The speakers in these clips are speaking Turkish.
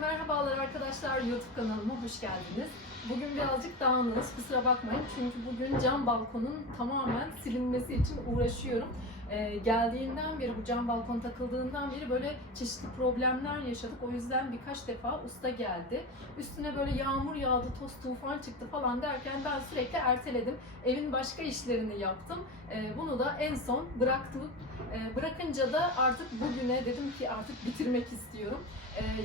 merhabalar arkadaşlar YouTube kanalıma hoş geldiniz. Bugün birazcık dağınığız kusura bakmayın çünkü bugün cam balkonun tamamen silinmesi için uğraşıyorum. Ee, geldiğinden beri bu cam balkon takıldığından beri böyle çeşitli problemler yaşadık. O yüzden birkaç defa usta geldi. Üstüne böyle yağmur yağdı, toz tufan çıktı falan derken ben sürekli erteledim. Evin başka işlerini yaptım. Ee, bunu da en son bıraktım. Ee, bırakınca da artık bugüne dedim ki artık bitirmek istiyorum.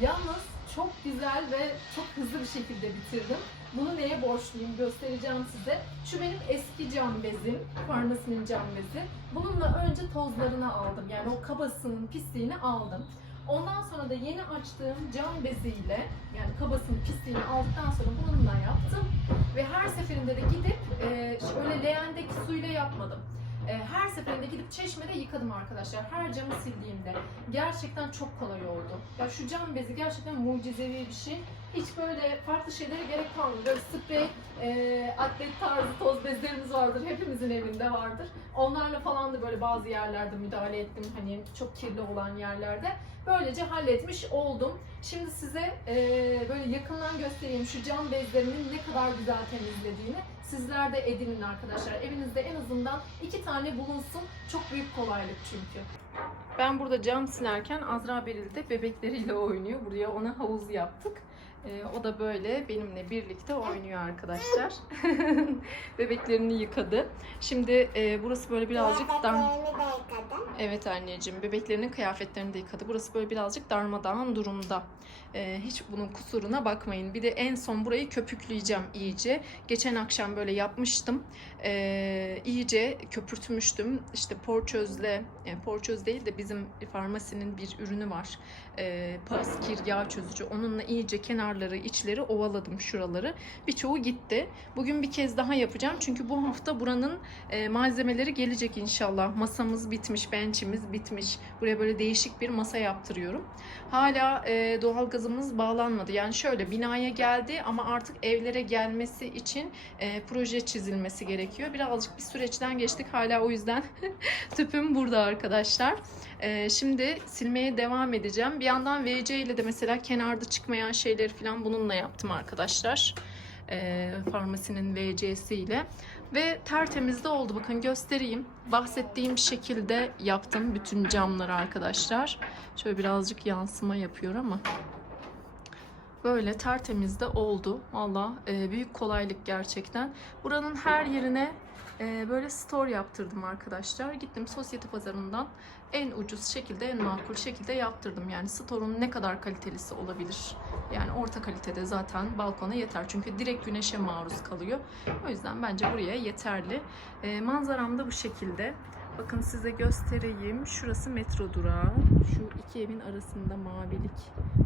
Yalnız çok güzel ve çok hızlı bir şekilde bitirdim. Bunu neye borçluyum göstereceğim size. Şu benim eski cam bezim, Farmasi'nin cam bezi. Bununla önce tozlarını aldım. Yani o kabasının pisliğini aldım. Ondan sonra da yeni açtığım cam beziyle yani kabasının pisliğini aldıktan sonra bununla yaptım. Ve her seferinde de gidip e, şöyle leğendeki suyla yapmadım. E, her seferinde gidip çeşmede yıkadım arkadaşlar. Her camı sildiğimde. Gerçekten çok kolay oldu. Ya şu cam bezi gerçekten mucizevi bir şey. Hiç böyle farklı şeylere gerek kalmıyor. Böyle sprey, e, atlet tarzı toz bezlerimiz vardır. Hepimizin evinde vardır. Onlarla falan da böyle bazı yerlerde müdahale ettim. Hani çok kirli olan yerlerde. Böylece halletmiş oldum. Şimdi size e, böyle yakından göstereyim şu cam bezlerinin ne kadar güzel temizlediğini. Sizler de edinin arkadaşlar. Evinizde en azından iki tane bulunsun. Çok büyük kolaylık çünkü. Ben burada cam silerken Azra Beril de bebekleriyle oynuyor. Buraya ona havuz yaptık. Ee, o da böyle benimle birlikte oynuyor arkadaşlar. Bebeklerini yıkadı. Şimdi e, burası böyle birazcık dar... Evet anneciğim, bebeklerinin kıyafetlerini de yıkadı. Burası böyle birazcık darmadağın durumda. Ee, hiç bunun kusuruna bakmayın. Bir de en son burayı köpükleyeceğim iyice. Geçen akşam böyle yapmıştım. Ee, iyice köpürtmüştüm. İşte porçözle, yani porçöz değil de bizim farmasinin bir ürünü var. Ee, paskir yağ çözücü. Onunla iyice kenarları, içleri ovaladım şuraları. Birçoğu gitti. Bugün bir kez daha yapacağım. Çünkü bu hafta buranın e, malzemeleri gelecek inşallah. Masamız bitmiş, benchimiz bitmiş. Buraya böyle değişik bir masa yaptırıyorum. Hala e, doğalgazımız bağlanmadı. Yani şöyle binaya geldi ama artık evlere gelmesi için e, proje çizilmesi gerekiyor. Birazcık bir süreçten geçtik. Hala o yüzden tüpüm burada arkadaşlar. E, şimdi silmeye devam edeceğim. Bir yandan VC ile de mesela kenarda çıkmayan şeyleri falan bununla yaptım arkadaşlar. E, farmasinin VC'siyle. Ve tertemiz de oldu. Bakın göstereyim. Bahsettiğim şekilde yaptım bütün camları arkadaşlar. Şöyle birazcık yansıma yapıyor ama. Böyle tertemiz de oldu. Valla e, büyük kolaylık gerçekten. Buranın her yerine e, böyle store yaptırdım arkadaşlar. Gittim sosyete pazarından en ucuz şekilde, en makul şekilde yaptırdım. Yani store'un ne kadar kalitelisi olabilir? Yani orta kalitede zaten balkona yeter. Çünkü direkt güneşe maruz kalıyor. O yüzden bence buraya yeterli. E, manzaram da bu şekilde. Bakın size göstereyim. Şurası metro durağı. Şu iki evin arasında mavilik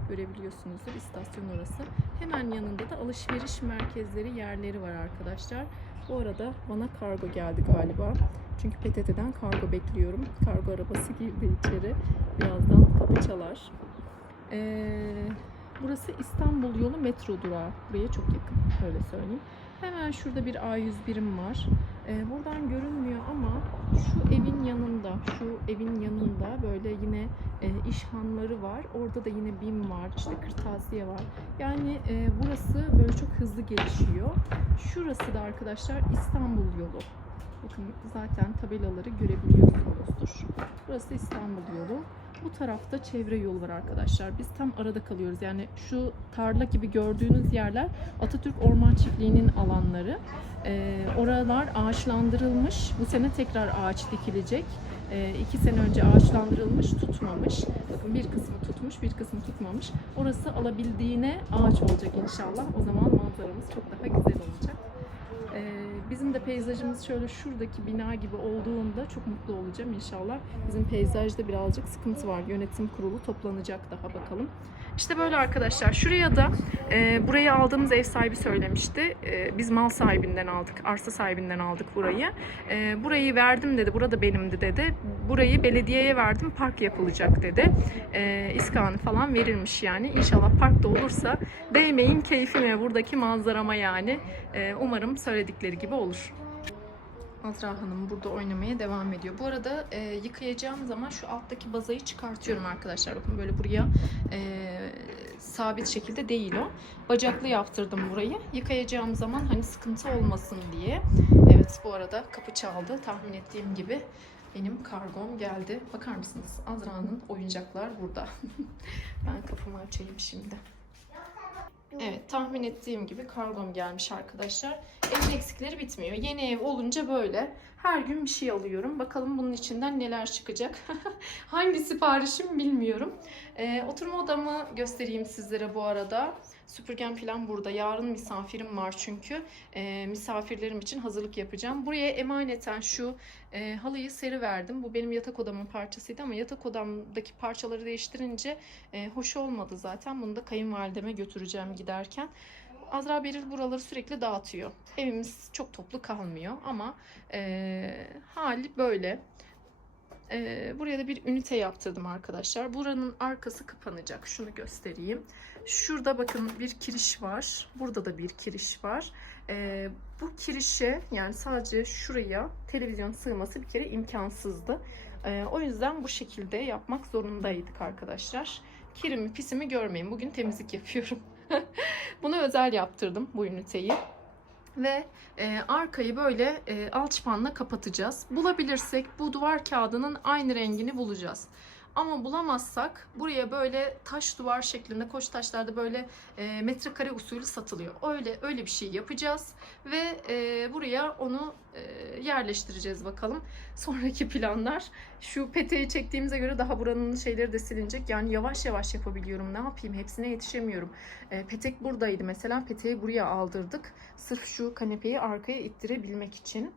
görebiliyorsunuzdur. İstasyon orası. Hemen yanında da alışveriş merkezleri yerleri var arkadaşlar. Bu arada bana kargo geldi galiba. Çünkü PTT'den kargo bekliyorum. Kargo arabası girdi içeri. Birazdan kapı çalar. Ee, burası İstanbul yolu metro durağı. Buraya çok yakın. Öyle söyleyeyim. Hemen şurada bir A101'im var. Ee, buradan görünmüyor ama şu evin yanında, şu evin yanında böyle yine e, işhanları var. Orada da yine BİM var, işte kırtasiye var. Yani e, burası böyle çok hızlı gelişiyor. Şurası da arkadaşlar İstanbul yolu. Bakın zaten tabelaları görebiliyorsunuzdur. Burası İstanbul yolu. Bu tarafta çevre yolu var arkadaşlar. Biz tam arada kalıyoruz. Yani şu tarla gibi gördüğünüz yerler Atatürk Orman Çiftliği'nin alanları. Ee, oralar ağaçlandırılmış. Bu sene tekrar ağaç dikilecek. Ee, iki sene önce ağaçlandırılmış, tutmamış. Bakın bir kısmı tutmuş, bir kısmı tutmamış. Orası alabildiğine ağaç olacak inşallah. O zaman manzaramız çok daha güzel olacak. Ee, bizim de peyzajımız şöyle şuradaki bina gibi olduğunda çok mutlu olacağım inşallah. Bizim peyzajda birazcık sıkıntı var. Yönetim kurulu toplanacak daha bakalım. İşte böyle arkadaşlar. Şuraya da e, burayı aldığımız ev sahibi söylemişti. E, biz mal sahibinden aldık, arsa sahibinden aldık burayı. E, burayı verdim dedi, burada benimdi dedi. Burayı belediyeye verdim, park yapılacak dedi. E, iskanı falan verilmiş yani. İnşallah park da olursa değmeyin keyfime, buradaki manzarama yani. E, umarım söyledikleri gibi olur. Azra Hanım burada oynamaya devam ediyor. Bu arada e, yıkayacağım zaman şu alttaki bazayı çıkartıyorum arkadaşlar. Bakın böyle buraya e, sabit şekilde değil o. Bacaklı yaptırdım burayı. Yıkayacağım zaman hani sıkıntı olmasın diye. Evet bu arada kapı çaldı. Tahmin ettiğim gibi benim kargom geldi. Bakar mısınız? Azra'nın oyuncaklar burada. ben kapımı açayım şimdi. Evet tahmin ettiğim gibi kargom gelmiş arkadaşlar. Evin eksikleri bitmiyor. Yeni ev olunca böyle her gün bir şey alıyorum. Bakalım bunun içinden neler çıkacak. Hangi siparişim bilmiyorum. Ee, oturma odamı göstereyim sizlere bu arada. Süpürgem falan burada. Yarın misafirim var çünkü. Ee, misafirlerim için hazırlık yapacağım. Buraya emaneten şu e, halıyı seri verdim. Bu benim yatak odamın parçasıydı ama yatak odamdaki parçaları değiştirince e, hoş olmadı zaten. Bunu da kayınvalideme götüreceğim giderken. Azra Beril buraları sürekli dağıtıyor. Evimiz çok toplu kalmıyor ama e, hali böyle. E, buraya da bir ünite yaptırdım arkadaşlar. Buranın arkası kapanacak. Şunu göstereyim. Şurada bakın bir kiriş var. Burada da bir kiriş var. E, bu kirişe yani sadece şuraya televizyon sığması bir kere imkansızdı. E, o yüzden bu şekilde yapmak zorundaydık arkadaşlar. Kirimi pisimi görmeyin. Bugün temizlik yapıyorum. Bunu özel yaptırdım bu üniteyi. Ve e, arkayı böyle e, alçıpanla kapatacağız. Bulabilirsek bu duvar kağıdının aynı rengini bulacağız. Ama bulamazsak buraya böyle taş duvar şeklinde koç taşlarda böyle e, metrekare usulü satılıyor. Öyle öyle bir şey yapacağız ve e, buraya onu e, yerleştireceğiz bakalım. Sonraki planlar şu peteği çektiğimize göre daha buranın şeyleri de silinecek. Yani yavaş yavaş yapabiliyorum. Ne yapayım? Hepsine yetişemiyorum. E, petek buradaydı mesela. Peteği buraya aldırdık. Sırf şu kanepeyi arkaya ittirebilmek için.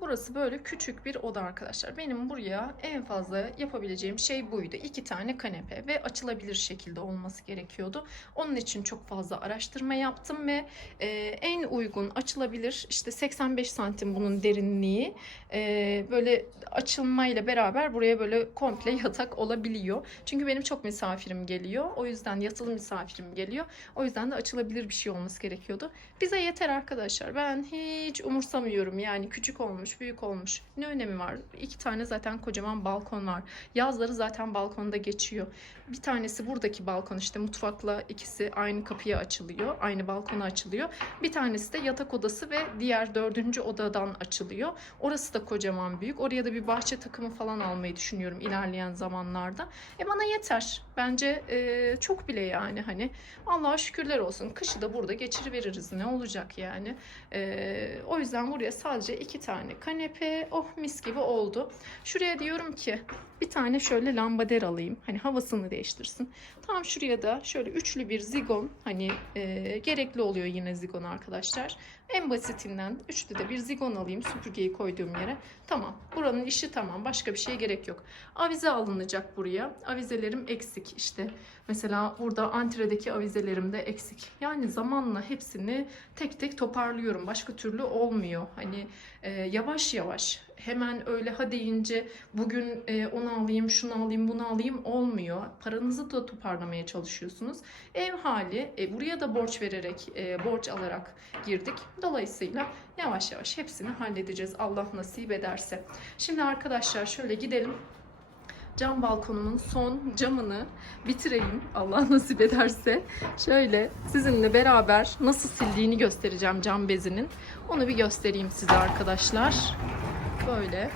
Burası böyle küçük bir oda arkadaşlar. Benim buraya en fazla yapabileceğim şey buydu. İki tane kanepe ve açılabilir şekilde olması gerekiyordu. Onun için çok fazla araştırma yaptım ve e, en uygun açılabilir işte 85 santim bunun derinliği. E, böyle açılmayla beraber buraya böyle komple yatak olabiliyor. Çünkü benim çok misafirim geliyor. O yüzden yatılı misafirim geliyor. O yüzden de açılabilir bir şey olması gerekiyordu. Bize yeter arkadaşlar. Ben hiç umursamıyorum. Yani küçük olmuş, büyük olmuş. Ne önemi var? İki tane zaten kocaman balkon var. Yazları zaten balkonda geçiyor. Bir tanesi buradaki balkon işte mutfakla ikisi aynı kapıya açılıyor. Aynı balkona açılıyor. Bir tanesi de yatak odası ve diğer dördüncü odadan açılıyor. Orası da kocaman büyük. Oraya da bir bahçe takımı falan almayı düşünüyorum ilerleyen zamanlarda. E bana yeter. Bence e, çok bile yani hani Allah'a şükürler olsun. Kışı da burada geçiriveririz. Ne olacak yani? E, o yüzden buraya sadece iki tane kanepe. Oh mis gibi oldu. Şuraya diyorum ki bir tane şöyle lambader alayım. Hani havasını değiştirsin. Tam şuraya da şöyle üçlü bir zigon. Hani e, gerekli oluyor yine zigon arkadaşlar. En basitinden üçlü de bir zigon alayım süpürgeyi koyduğum yere. Tamam. Buranın işi tamam. Başka bir şeye gerek yok. Avize alınacak buraya. Avizelerim eksik işte. Mesela burada antredeki avizelerim de eksik. Yani zamanla hepsini tek tek toparlıyorum. Başka türlü olmuyor. Hani e, yavaş yavaş hemen öyle ha deyince bugün e, onu alayım, şunu alayım, bunu alayım olmuyor. Paranızı da toparlamaya çalışıyorsunuz. Ev hali, e, buraya da borç vererek, e, borç alarak girdik. Dolayısıyla yavaş yavaş hepsini halledeceğiz Allah nasip ederse. Şimdi arkadaşlar şöyle gidelim. Cam balkonumun son camını bitireyim Allah nasip ederse. Şöyle sizinle beraber nasıl sildiğini göstereceğim cam bezinin. Onu bir göstereyim size arkadaşlar. Böyle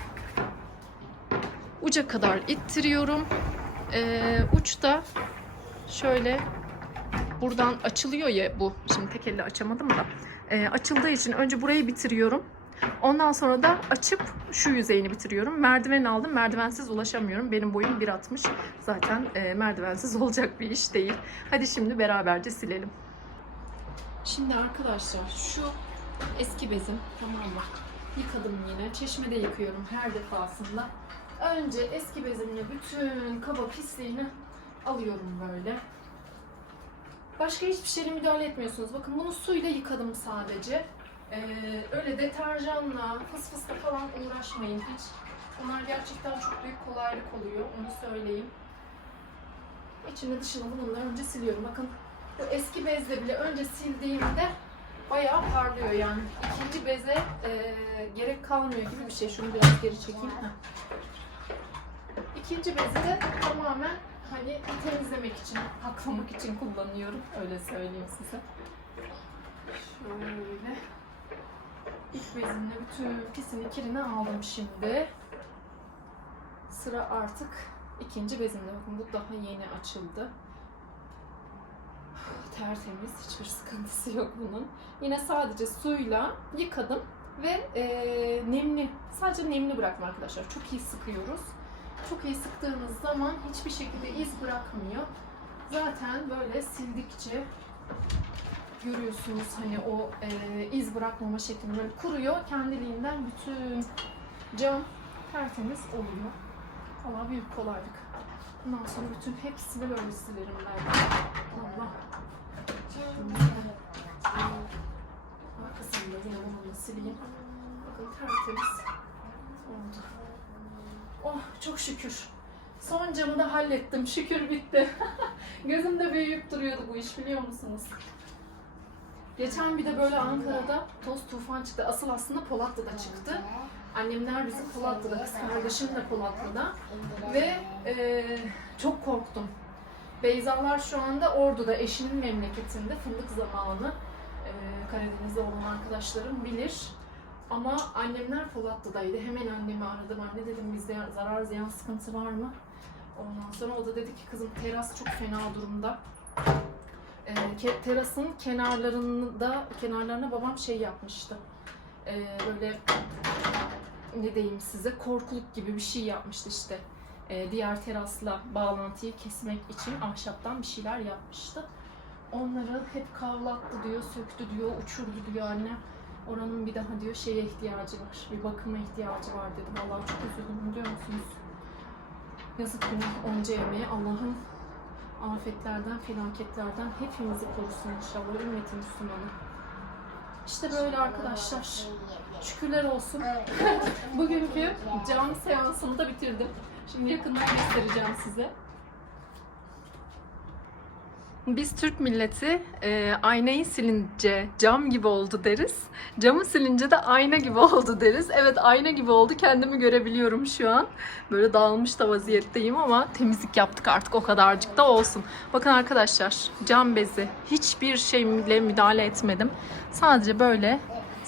uca kadar ittiriyorum. Ee, uçta şöyle buradan açılıyor ya bu. Şimdi tek elle açamadım da. Ee, açıldığı için önce burayı bitiriyorum. Ondan sonra da açıp şu yüzeyini bitiriyorum. Merdiven aldım. Merdivensiz ulaşamıyorum. Benim boyum 1.60. Zaten e, merdivensiz olacak bir iş değil. Hadi şimdi beraberce silelim. Şimdi arkadaşlar şu eski bezim tamam mı? Yıkadım yine. Çeşmede yıkıyorum her defasında. Önce eski bezimle bütün kaba pisliğini alıyorum böyle. Başka hiçbir şeyle müdahale etmiyorsunuz. Bakın bunu suyla yıkadım sadece. Ee, öyle deterjanla, fıs fısla falan uğraşmayın hiç. Onlar gerçekten çok büyük kolaylık oluyor. Onu söyleyeyim. İçini dışını bununla önce siliyorum. Bakın bu eski bezle bile önce sildiğimde bayağı parlıyor yani. İkinci beze e, gerek kalmıyor gibi bir şey. Şunu biraz geri çekeyim. İkinci bezi de tamamen hani temizlemek için, paklamak için kullanıyorum. Öyle söyleyeyim size. Şöyle. İlk bezimle bütün pisini kirini aldım şimdi. Sıra artık ikinci bezimde. Bakın bu daha yeni açıldı. Tertemiz. Hiçbir sıkıntısı yok bunun. Yine sadece suyla yıkadım ve eee, nemli. Sadece nemli bıraktım arkadaşlar. Çok iyi sıkıyoruz. Çok iyi sıktığınız zaman hiçbir şekilde iz bırakmıyor. Zaten böyle sildikçe görüyorsunuz hani o eee, iz bırakmama şeklinde böyle kuruyor. Kendiliğinden bütün cam tertemiz oluyor. Valla büyük kolaylık. Bundan sonra bütün hepsini böyle silerim ben. Allah. Arkasını da bununla sileyim. Bakın tertemiz oldu. Oh çok şükür. Son camı da hallettim. Şükür bitti. Gözümde büyüyüp duruyordu bu iş biliyor musunuz? Geçen bir de böyle Ankara'da toz tufan çıktı. Asıl aslında Polatlı'da çıktı. Annemler bizim Polatlı'da, kız kardeşim de Polatlı'da. Ve eee, çok korktum. Beyzalar şu anda Ordu'da, eşinin memleketinde fındık zamanı. Eee, Karadeniz'de olan arkadaşlarım bilir. Ama annemler Polatlı'daydı. Hemen annemi aradım. Anne dedim bizde zarar ziyan sıkıntı var mı? Ondan sonra o da dedi ki kızım teras çok fena durumda. Ke- terasın kenarlarında kenarlarına babam şey yapmıştı. Ee, böyle ne diyeyim size korkuluk gibi bir şey yapmıştı işte. Ee, diğer terasla bağlantıyı kesmek için ahşaptan bir şeyler yapmıştı. Onları hep kavlattı diyor, söktü diyor, uçurdu diyor annem. Oranın bir daha diyor şeye ihtiyacı var, bir bakıma ihtiyacı var dedi. Vallahi çok üzüldüm biliyor musunuz? Yazık günah onca emeği Allah'ın afetlerden, felaketlerden hepimizi korusun inşallah ümmetin Müslümanı. İşte böyle arkadaşlar. Şükürler olsun. Bugünkü cam seansımı da bitirdim. Şimdi yakından göstereceğim size. Biz Türk milleti e, aynayı silince cam gibi oldu deriz. Camı silince de ayna gibi oldu deriz. Evet ayna gibi oldu. Kendimi görebiliyorum şu an. Böyle dağılmış da vaziyetteyim ama temizlik yaptık artık o kadarcık da olsun. Bakın arkadaşlar cam bezi hiçbir şeyle müdahale etmedim. Sadece böyle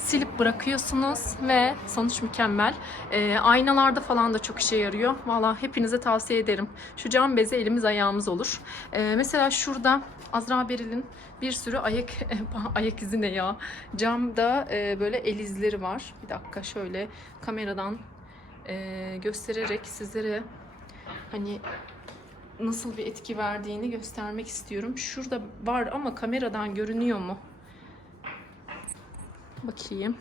silip bırakıyorsunuz ve sonuç mükemmel. Ee, aynalarda falan da çok işe yarıyor. Valla hepinize tavsiye ederim. Şu cam bezi elimiz ayağımız olur. Ee, mesela şurada Azra Beril'in bir sürü ayak ayak izi ne ya? Camda e, böyle el izleri var. Bir dakika şöyle kameradan e, göstererek sizlere hani nasıl bir etki verdiğini göstermek istiyorum. Şurada var ama kameradan görünüyor mu? Bakayım.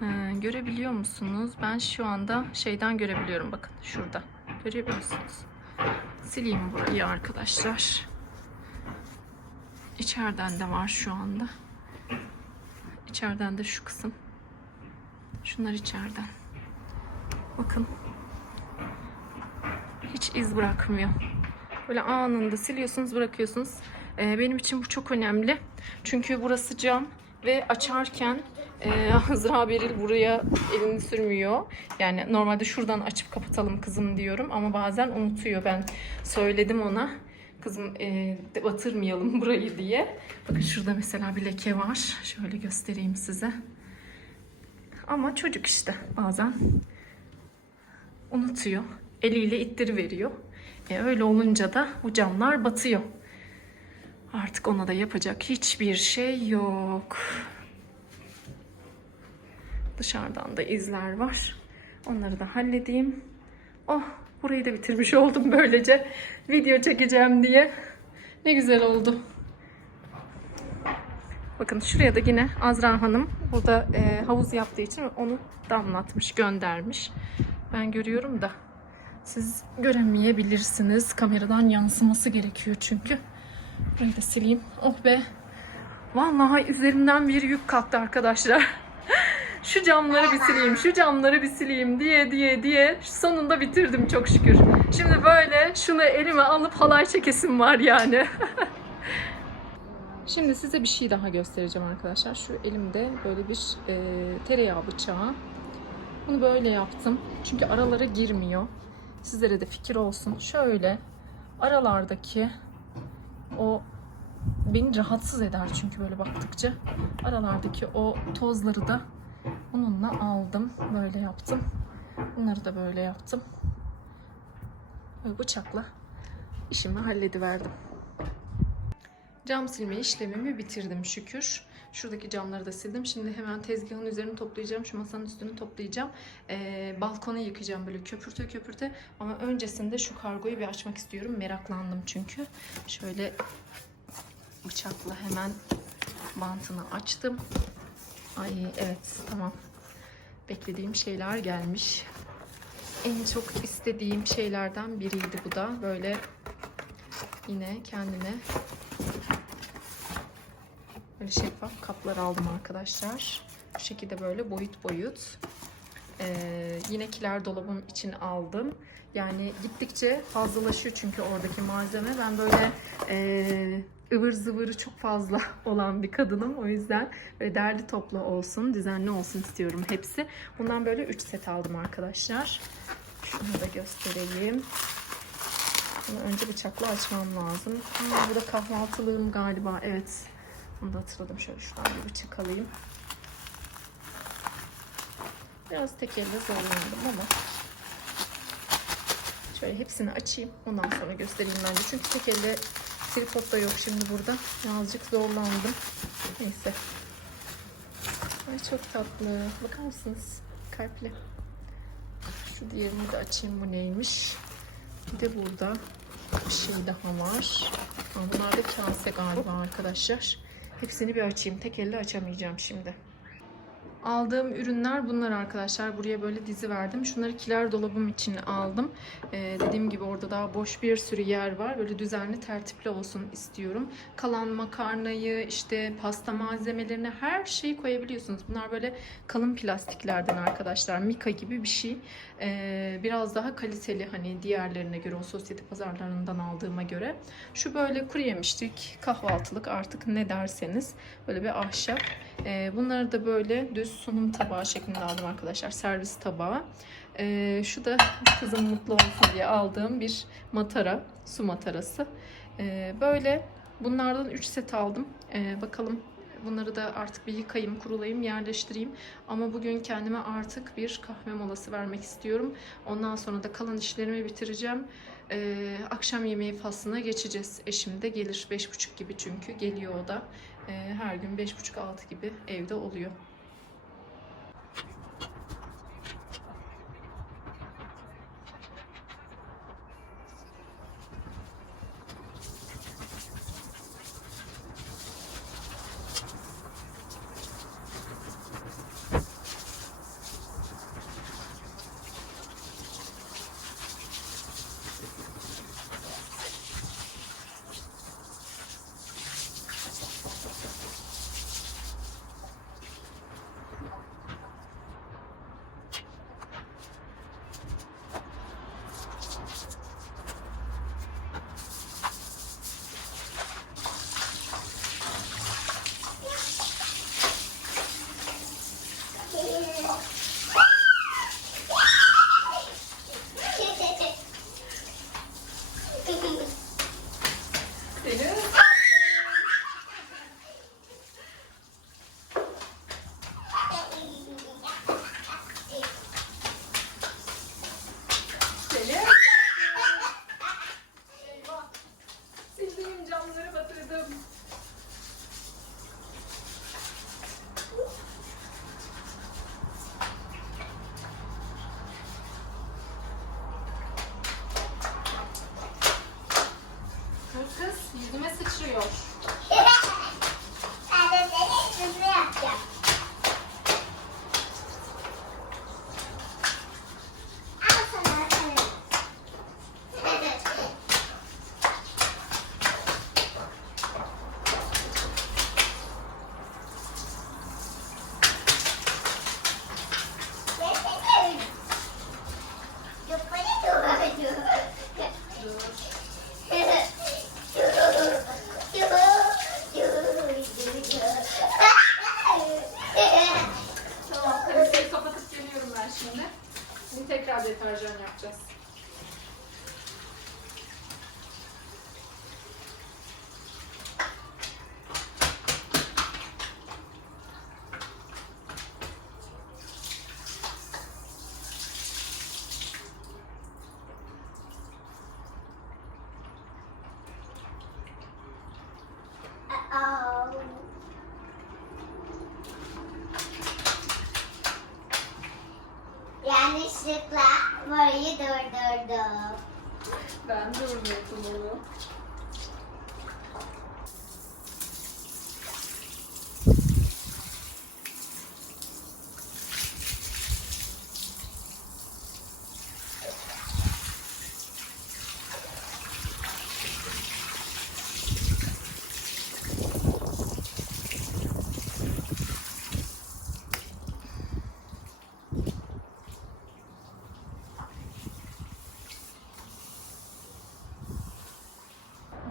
Ha, görebiliyor musunuz? Ben şu anda şeyden görebiliyorum bakın şurada. Görebiliyor musunuz? Sileyim burayı arkadaşlar. İçeriden de var şu anda. İçeriden de şu kısım. Şunlar içeriden. Bakın. Hiç iz bırakmıyor. Böyle anında siliyorsunuz bırakıyorsunuz. Ee, benim için bu çok önemli. Çünkü burası cam ve açarken e, Azra Beril buraya elini sürmüyor. Yani normalde şuradan açıp kapatalım kızım diyorum ama bazen unutuyor. Ben söyledim ona. Kızım e, batırmayalım burayı diye. Bakın şurada mesela bir leke var. Şöyle göstereyim size. Ama çocuk işte bazen unutuyor. Eliyle ittiri veriyor. E, öyle olunca da bu camlar batıyor. Artık ona da yapacak hiçbir şey yok. Dışarıdan da izler var. Onları da halledeyim. Oh burayı da bitirmiş oldum böylece. Video çekeceğim diye. Ne güzel oldu. Bakın şuraya da yine Azra Hanım burada e, havuz yaptığı için onu damlatmış, göndermiş. Ben görüyorum da siz göremeyebilirsiniz. Kameradan yansıması gerekiyor çünkü. Burayı da sileyim. Oh be. Vallahi üzerimden bir yük kalktı arkadaşlar. şu camları bir sileyim, şu camları bir sileyim diye diye diye sonunda bitirdim çok şükür. Şimdi böyle şunu elime alıp halay çekesim var yani. Şimdi size bir şey daha göstereceğim arkadaşlar. Şu elimde böyle bir e, tereyağı bıçağı. Bunu böyle yaptım. Çünkü aralara girmiyor. Sizlere de fikir olsun. Şöyle aralardaki o beni rahatsız eder çünkü böyle baktıkça. Aralardaki o tozları da bununla aldım. Böyle yaptım. Bunları da böyle yaptım. Böyle bıçakla işimi hallediverdim. Cam silme işlemimi bitirdim şükür. Şuradaki camları da sildim. Şimdi hemen tezgahın üzerini toplayacağım. Şu masanın üstünü toplayacağım. Ee, balkonu yıkayacağım böyle köpürte köpürte. Ama öncesinde şu kargoyu bir açmak istiyorum. Meraklandım çünkü. Şöyle bıçakla hemen bantını açtım. Ay evet tamam. Beklediğim şeyler gelmiş. En çok istediğim şeylerden biriydi bu da. Böyle yine kendime böyle şeffaf kaplar aldım arkadaşlar. Bu şekilde böyle boyut boyut. Ee, yine kiler dolabım için aldım. Yani gittikçe fazlalaşıyor çünkü oradaki malzeme. Ben böyle e, ıvır zıvırı çok fazla olan bir kadınım. O yüzden böyle derli toplu olsun, düzenli olsun istiyorum hepsi. Bundan böyle 3 set aldım arkadaşlar. Şunu da göstereyim. Bunu önce bıçakla açmam lazım. Ha, burada kahvaltılığım galiba. Evet. Onu da hatırladım. Şöyle şuradan bir bıçak alayım. Biraz tek elle zorlandım ama şöyle hepsini açayım. Ondan sonra göstereyim bence. Çünkü tek elle tripod da yok şimdi burada. Birazcık zorlandım. Neyse. Ay çok tatlı. Bakar mısınız? Kalpli. Şu diğerini de açayım. Bu neymiş? Bir de burada bir şey daha var. Bunlar da kase galiba arkadaşlar. Hepsini bir açayım. Tek elle açamayacağım şimdi. Aldığım ürünler bunlar arkadaşlar. Buraya böyle dizi verdim. Şunları kiler dolabım için aldım. Ee, dediğim gibi orada daha boş bir sürü yer var. Böyle düzenli, tertipli olsun istiyorum. Kalan makarnayı, işte pasta malzemelerini her şeyi koyabiliyorsunuz. Bunlar böyle kalın plastiklerden arkadaşlar. Mika gibi bir şey. Ee, biraz daha kaliteli hani diğerlerine göre o sosyete pazarlarından aldığıma göre. Şu böyle kuru yemişlik, kahvaltılık artık ne derseniz. Böyle bir ahşap. Ee, bunları da böyle düz sunum tabağı şeklinde aldım arkadaşlar. Servis tabağı. Ee, şu da kızım mutlu olsun diye aldığım bir matara. Su matarası. Ee, böyle bunlardan 3 set aldım. Bakalım bunları da artık bir yıkayayım, kurulayayım, yerleştireyim. Ama bugün kendime artık bir kahve molası vermek istiyorum. Ondan sonra da kalan işlerimi bitireceğim. Akşam yemeği faslına geçeceğiz. Eşim de gelir 5.30 gibi çünkü geliyor o da. Ee, her gün 5.30-6 gibi evde oluyor. Yanlışlıkla burayı durdurdum. Ben durdurdum onu.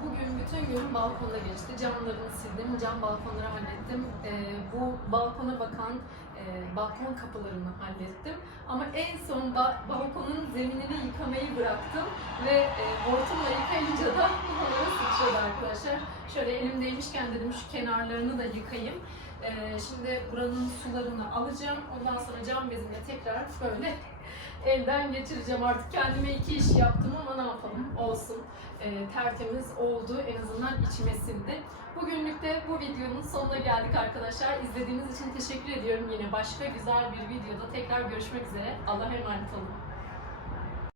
Bugün balkonda geçti. Camlarını sildim, cam balkonları hallettim. Ee, bu balkona bakan e, balkon kapılarını hallettim. Ama en son ba- balkonun zeminini yıkamayı bıraktım ve e, hortumla yıkayınca da buralara sıçradı arkadaşlar. Şöyle elimdeymişken dedim şu kenarlarını da yıkayayım. Ee, şimdi buranın sularını alacağım. Ondan sonra cam bezimle tekrar böyle elden geçireceğim. Artık kendime iki iş yaptım ama ne yapalım olsun. Ee, tertemiz oldu en azından içime sindi. Bugünlük de bu videonun sonuna geldik arkadaşlar. İzlediğiniz için teşekkür ediyorum. Yine başka güzel bir videoda tekrar görüşmek üzere. Allah'a emanet olun.